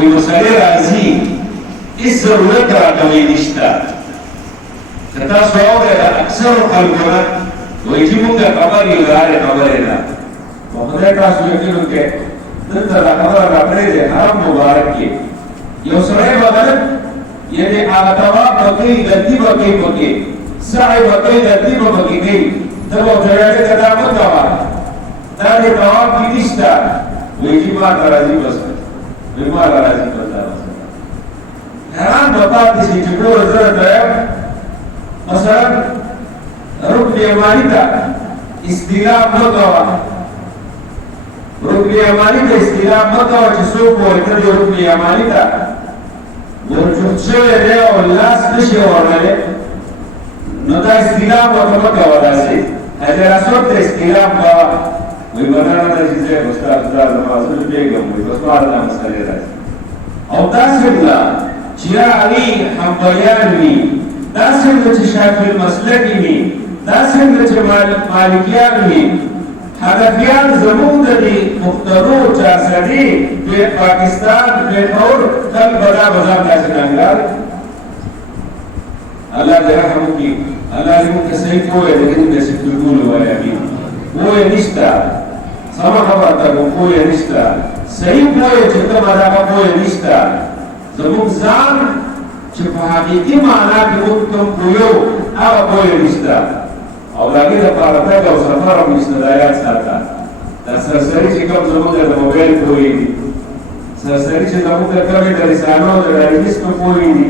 وی مسئله راځي هیڅ ضرورت راکوي نشته که تاسو واورئ اکثرو خلکو نه وایي چې موږ خبر یو د هرې خبرې نه په خدای تاسو یقین وکړئ دلته دا خبره راپرېږدئ حرم مبارک کې یو سړی به غلط یعنې هغه طواف به کوي غلطي به کوي پکې سعی به کوي غلطي به پکې کوي ته به ورته وایې که دا مه کوه دا دې طواف کې نشته وایي چې ما ته راځي بس وایي ما ته راځي بس دا بس حیران به پاتې شي چې ګوره زه درته مثلا رکن یمانی ته استلام مه کوه رکن یمانی ته استلام مه کوه چې څوک وایي ته دې رکن یمانی ته ورجوخت شوی دی او لاس نشي ورغلی نو دا استلام ورته مه کوه داسې حجر اسود ته استلام کوه وایي بدنه ده چې زه استاد زما زه پوهېږم وایي بس ما دا مسئلې راځي او داسې وکړه چې یا علي حنبلیان وي داسې وکړه چې شافعي مسلکي وي داسې وکړه چې مالکیان وي حنفیان زموږ د دې مخترو چارسدي پاکستان پېښور خلک به دا مذهب داسې ډنګار الله دې رحم وکړي الله دې موږ ته صحیح پوهه لیکن نصیب کړو وایي امین پوهه نشته سمه خبره ده پوهه نشته صحیح پوهه چې ته مذهب پوهه نشته زموږ ځان چې په حقیقي معنا کې موږ کوم پوهیو هغه پوهه نشته او د هغې دپاره تګ او سفر هم نشته دا یاد ساته دا سرسري چې کوم زموږ د موبایل پوهېږي سرسري چې زموږ د کمې د رسالو د ډایجسټ په پوهېږي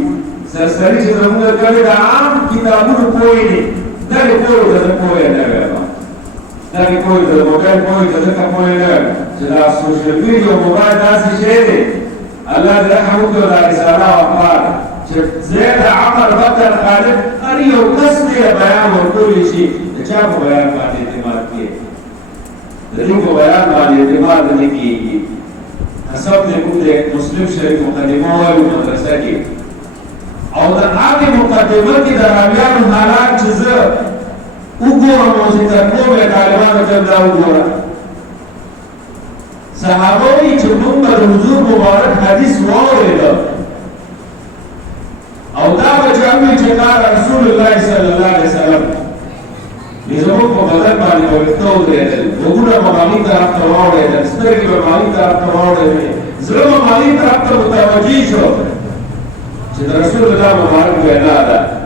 سرسري چې زموږ د کمې د عام کتابونو پوهېږي دغې پوهې ته زه پوهه نه ویم دغې پوهې ته د موبایل پوهې ته ځکه پوهه نه ویم چې دا سوشل میډیا او موبایل داسې شی دی الله دې رحم وکړي دا رساله او اخبار چې زید عمر بکر خالد هر یو کس دې بیان ورکولی شي د چا په بیان باندې اعتماد کړي د دې په بیان باندې اعتماد نه کېږي حسب دې موږ د مسلم شریف مقدمه وایو مدرسه کې او د هغې مقدمه کې د راویانو حالات چې زه وګورم او چې تر کومې طالبانو ته دا وګورم صحابه وایي چې موږ به د حضور مبارک حدیث واورېده او دا بچاوی چې قال رسول الله صلی الله علیه وسلم زموږ په بدن باندې به ویښته ودرېدل وګونه به مالي طرف ته واوړېدل سترګې به مالي طرف ته واوړېدې زړه به مالي طرف ته متوجه شو چې د رسول الله مبارک وینا ده